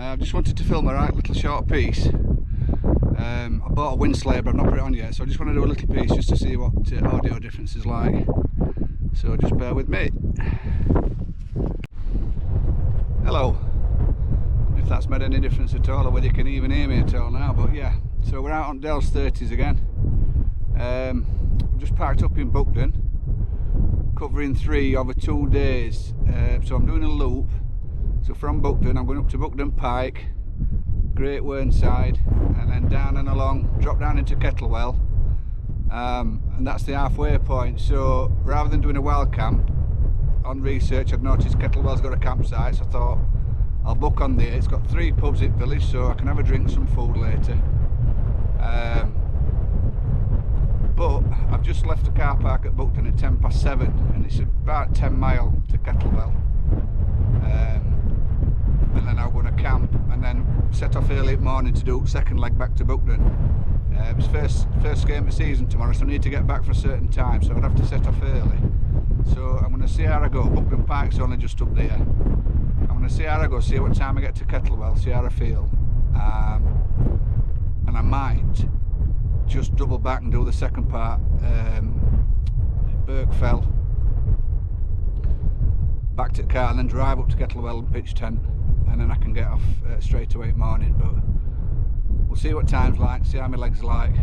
I just wanted to film a right little short piece. I bought a Whernside, but I've not put it on yet, so I just want to do a little piece just to see what audio difference is like. So just bear with me. Hello. I don't know if that's made any difference at all, or whether you can even hear me at all now, but yeah. So we're out on Dale's 30s again. I've just parked up in Buckden, covering 3 over 2 days. So I'm doing a loop. So from Buckden, I'm going up to Buckden Pike, Great Whernside, and then down and along, drop down into Kettlewell, and that's the halfway point. So rather than doing a wild camp, on research I'd noticed Kettlewell's got a campsite, so I thought I'll book on there. It's got 3 pubs in village, so I can have a drink, some food later. But I've just left the car park at Buckden at 7:10, and it's about 10 mile to Kettlewell. And then I'm going to camp and then set off early in the morning to do second leg back to Buckden. It's first game of the season tomorrow, so I need to get back for a certain time, so I'd have to set off early. So I'm going to see how I go. Buckden Park's only just up there. I'm going to see how I go, see what time I get to Kettlewell, see how I feel. And I might just double back and do the second part, Birks back to the car and then drive up to Kettlewell and pitch tent, and then I can get off straight away in the morning. But we'll see what time's like, see how my legs are like,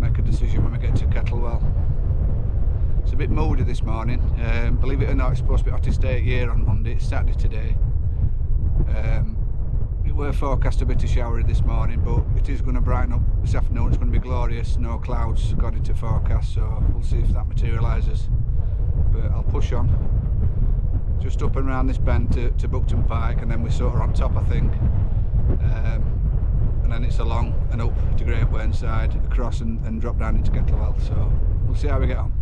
make a decision when we get to Kettlewell. It's a bit moody this morning, believe it or not. It's supposed to be hottest day of the year on Monday. It's Saturday today. It were forecast a bit of showery this morning, but it is going to brighten up this afternoon. It's going to be glorious, no clouds according to forecast, so we'll see if that materialises. But I'll push on, just up and around this bend to Buckden Pike, and then we're sort of on top, I think. And then it's along and up to Great Whernside, across and drop down into Kettlewell. So we'll see how we get on.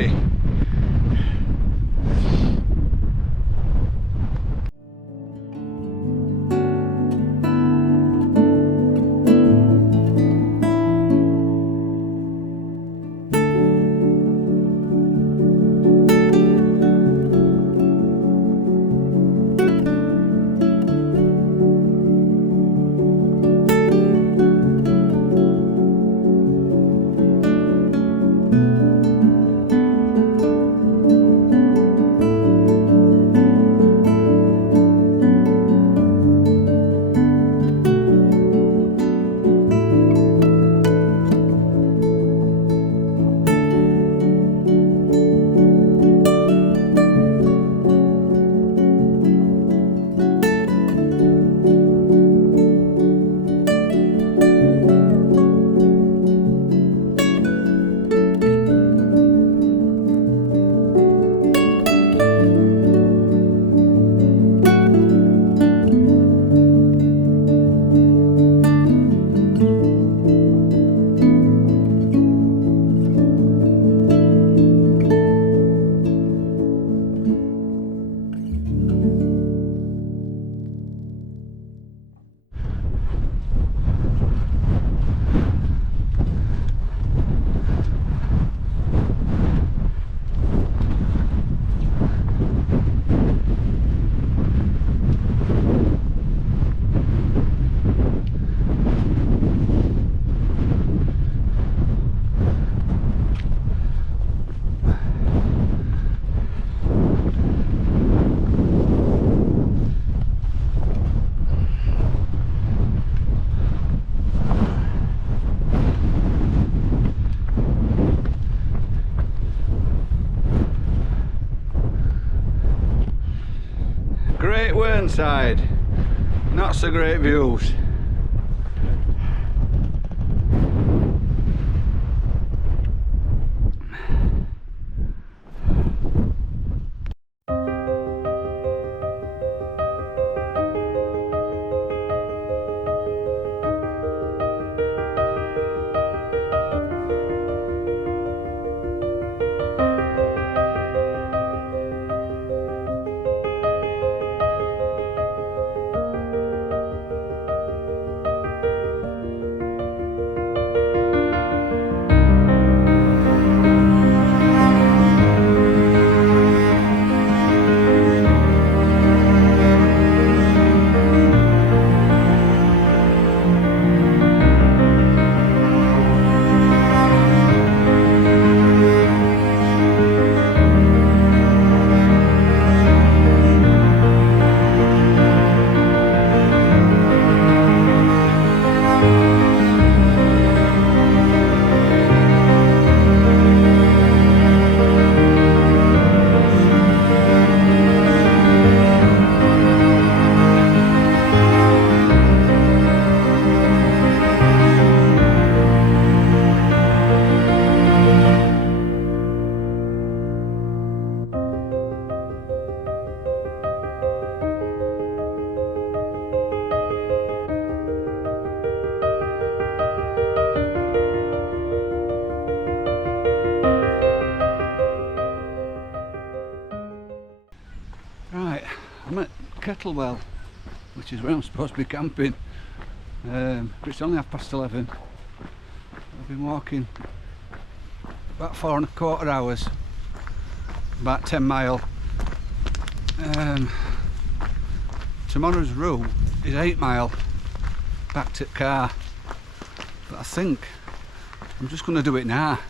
ready. Great Whernside, not so great views. Right, I'm at Kettlewell, which is where I'm supposed to be camping. It's only 11:30. I've been walking about 4¼ hours, about 10 mile. Tomorrow's route is 8 mile back to the car, but I think I'm just going to do it now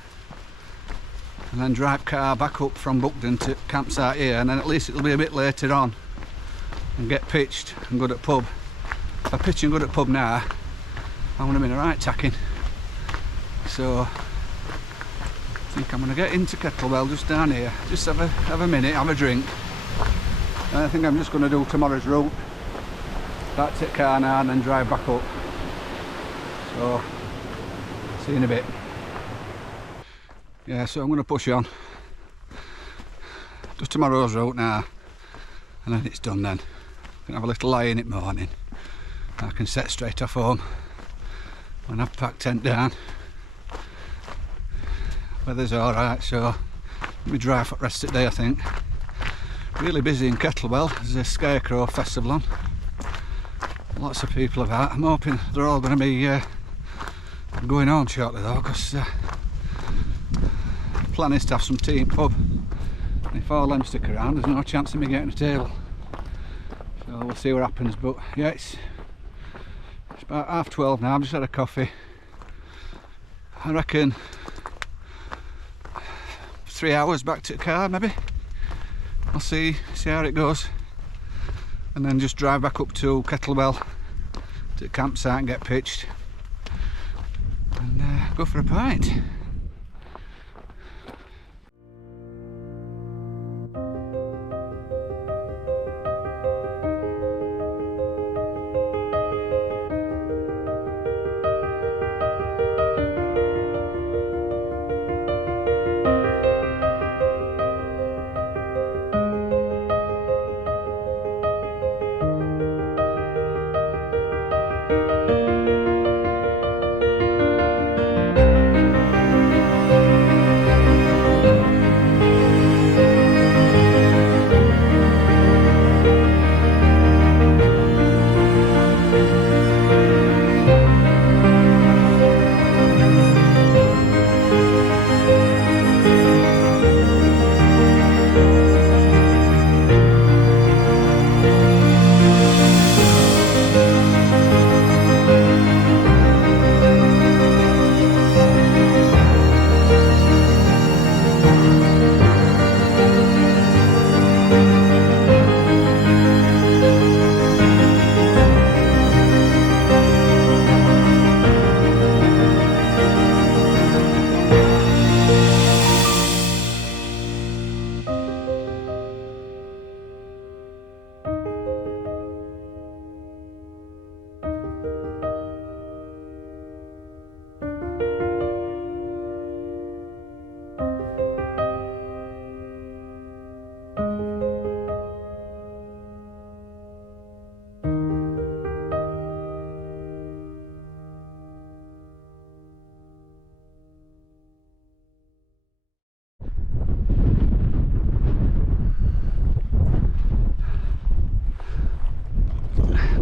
and then drive car back up from Buckden to campsite here, and then at least it'll be a bit later on and get pitched and good at pub. If I pitch and good at pub now, I want to be in a right tacking. So I think I'm going to get into Kettlewell just down here, just have a minute, have a drink, and I think I'm just going to do tomorrow's route, back to the car now and then drive back up. So see you in a bit. Yeah, so I'm going to push on. Just tomorrow's route now, and then it's done then. I can have a little lie in it morning. I can set straight off home when I've packed tent down. Weather's alright, so My dry foot rest at day, I think. Really busy in Kettlewell. There's a Scarecrow festival on. Lots of people about. I'm hoping they're all going to be going home shortly though, because the plan is to have some tea in pub. And if all them stick around, there's no chance of me getting a table. So we'll see what happens. But yeah, it's about 12:30 now. I've just had a coffee. I reckon 3 hours back to the car, maybe. I'll see how it goes, and then just drive back up to Kettlewell to the campsite and get pitched, and go for a pint.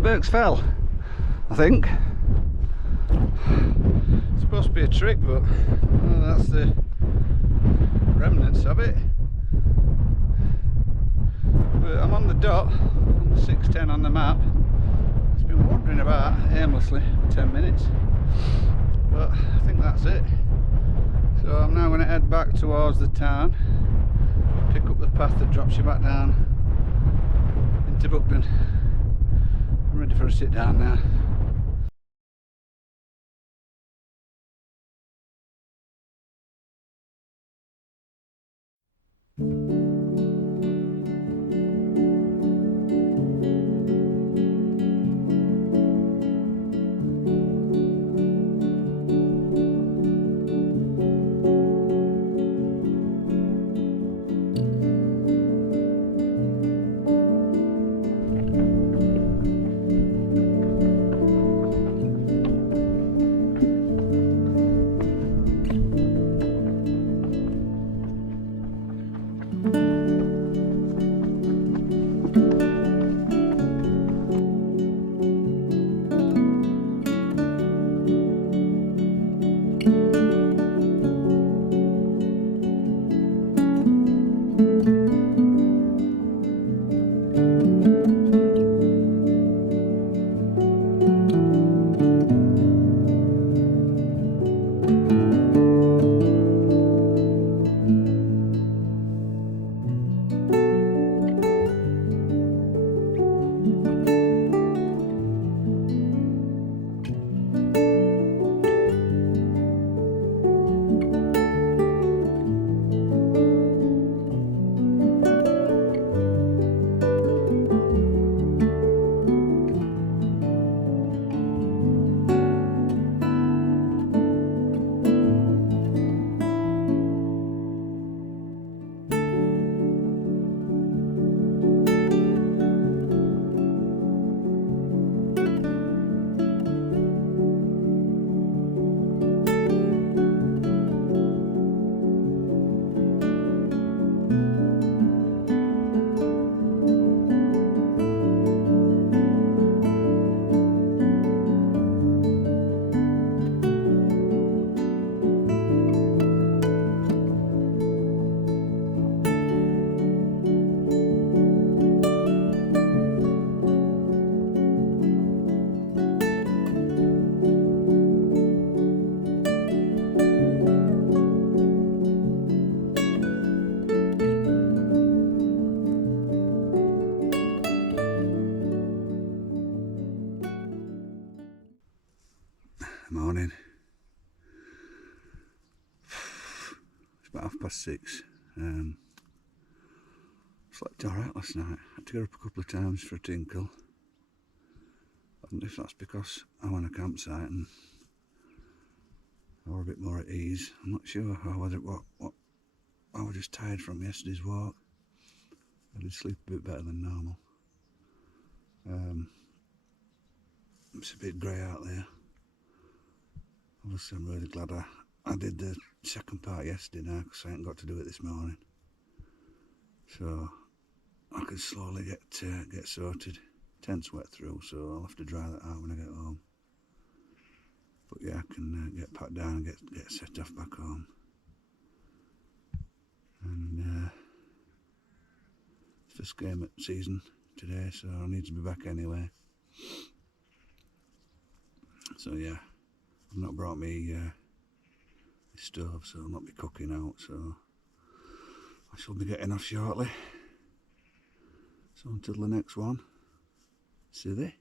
Birks fell, I think. It's supposed to be a trick, but that's the remnants of it. But I'm on the dot, on the 6:10 on the map. It's been wandering about aimlessly for 10 minutes, but I think that's it. So I'm now going to head back towards the town, pick up the path that drops you back down into Buckden. I'm ready for a sit down now. Morning. It's about 6:30. Slept alright last night. Had to get up a couple of times for a tinkle. I don't know if that's because I'm on a campsite and I was a bit more at ease. I'm not sure, or whether I was just tired from yesterday's walk. I did sleep a bit better than normal. It's a bit grey out there. Obviously I'm really glad I did the second part yesterday now, because I ain't got to do it this morning. So I can slowly get sorted. Tent's wet through, so I'll have to dry that out when I get home. But yeah, I can get packed down and get set off back home. And it's first game at season today, so I need to be back anyway. So yeah, I've not brought me stove, so I'll not be cooking out, so I shall be getting off shortly. So until the next one, see thee.